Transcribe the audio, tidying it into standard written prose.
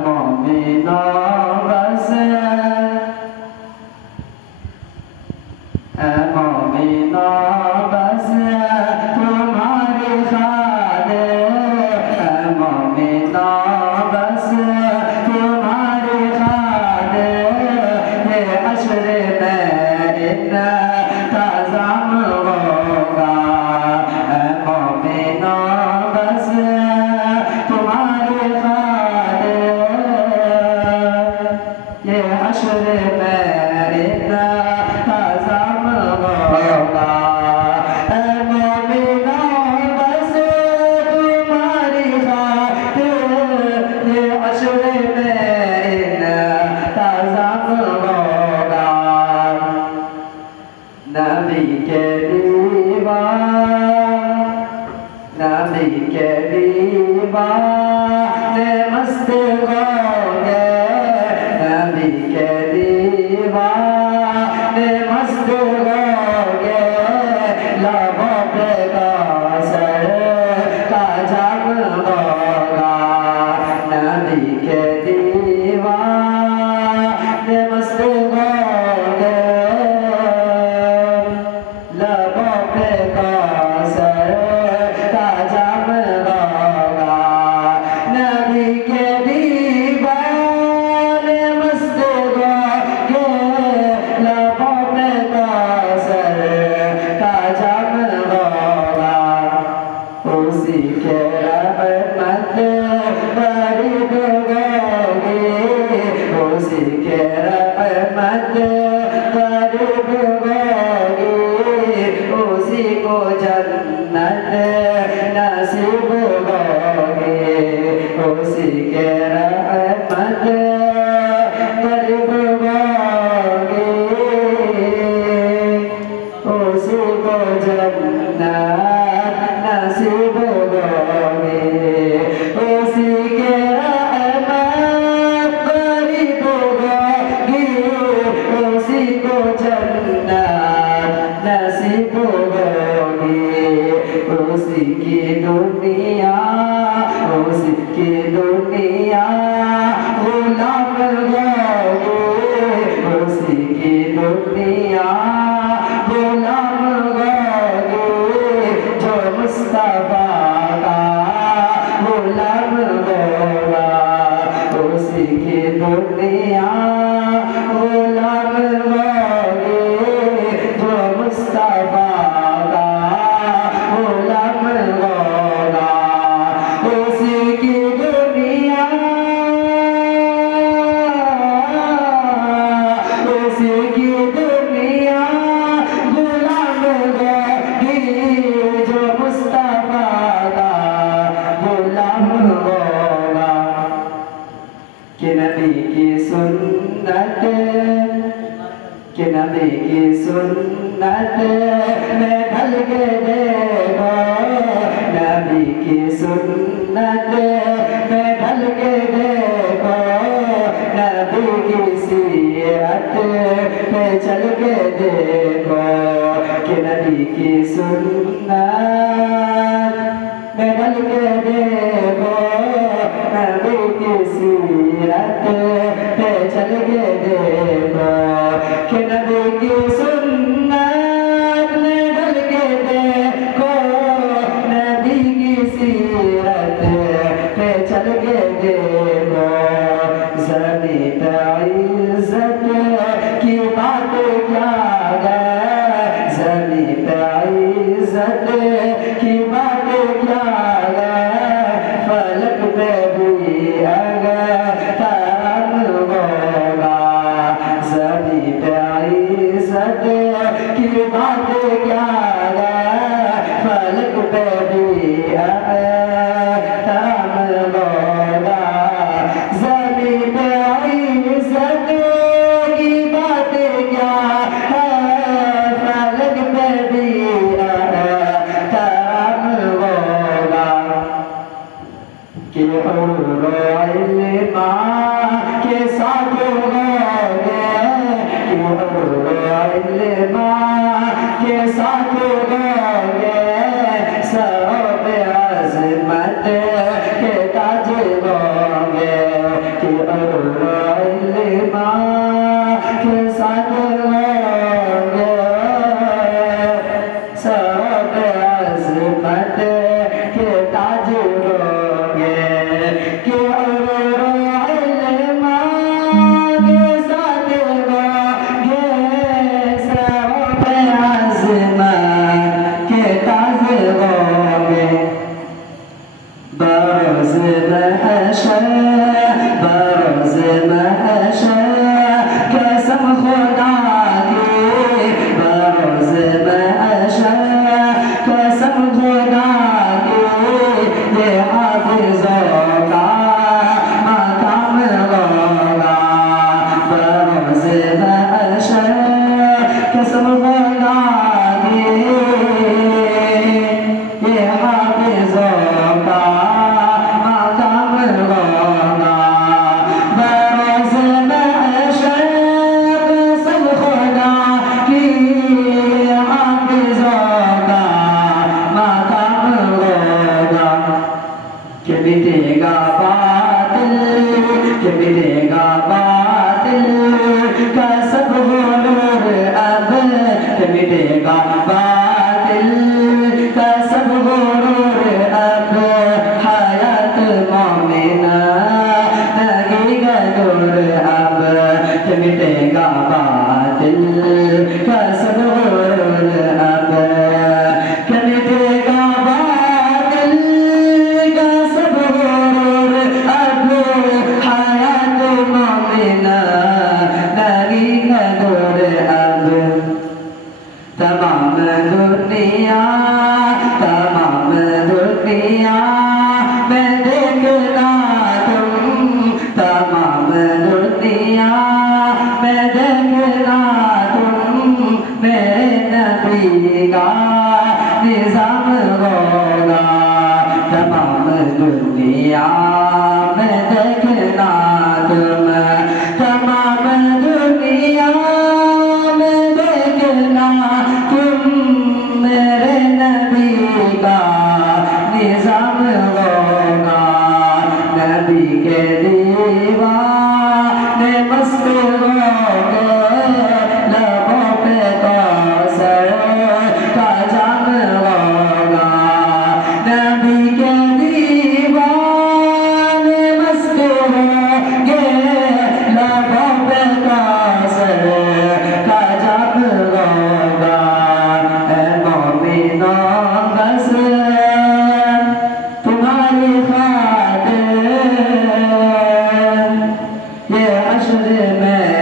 मोमिनो बस मोमिनो बस तुम्हारी खातिर मोमिनो बस तुम्हारी खातिर ये हश्र में इतना ताज़म होगा मोमिनो बस तुम्हारी ये हश्र में इतना ताज़म होगा मोमिनो बस तुम्हारी खातिर ये हश्र में इतना ताज़म होगा नबी के दीवाने मस्त होंगे नबी के दीवाने मस्त होंगे लबों पे कौसर का जाम होगा नबी के दीवाने मस्त होंगे लबों पे कौसर का जाम होगा नबी के दीवाने मस्त होंगे लबों पे कौसर का जाम होगा उसी के रहमत बरीद होगी उसी के रहमत बरीद होगी उसी को जन्नत नसीब होगी उसी के रहमत बरीद होगी उसी को जन्नत नसीब होगी उसी के रहमत बरीद होगी उसी को जन्नत नसीब होगी उसी की दुनिया गुलाम होगी उसी की दुनिया गुलाम होगी जो मुस्तफा का गुलाम होगा उसी की दुनिया गुलाम होगी जो मुस्तफा का गुलाम होगा उसी की दुनिया गुलाम होगी जो मुस्तफा का गुलाम होगा कि नबी की सुन्नत में ढल के देखो नबी की सुन्नत में ढल के देखो नबी की सीरत पे चल के देखो कि नबी की सुन्नत में ढल के देखो नबी की सीरत पे चल के देखो कि नबी की सुन्नत में ढल के देखो नबी की सीरत पे चल के देखो ज़मीन पे इज़्ज़त की बात क्या है ज़मीन पे इज़्ज़त की बात क्या है फलक पे भी अगर ताम होगा का निजाम होगा तमाम दुनिया में देखना तुम तमाम दुनिया में देखना तुम मेरे नबी का निजाम होगा नबी के दीवाने मस्त होके लबों पे कौसर का जाम होगा नबी के दीवाने मस्त होके लबों पे कौसर का जाम होगा ऐ मोमिनों बस तुम्हारी खातिर ये हश्र में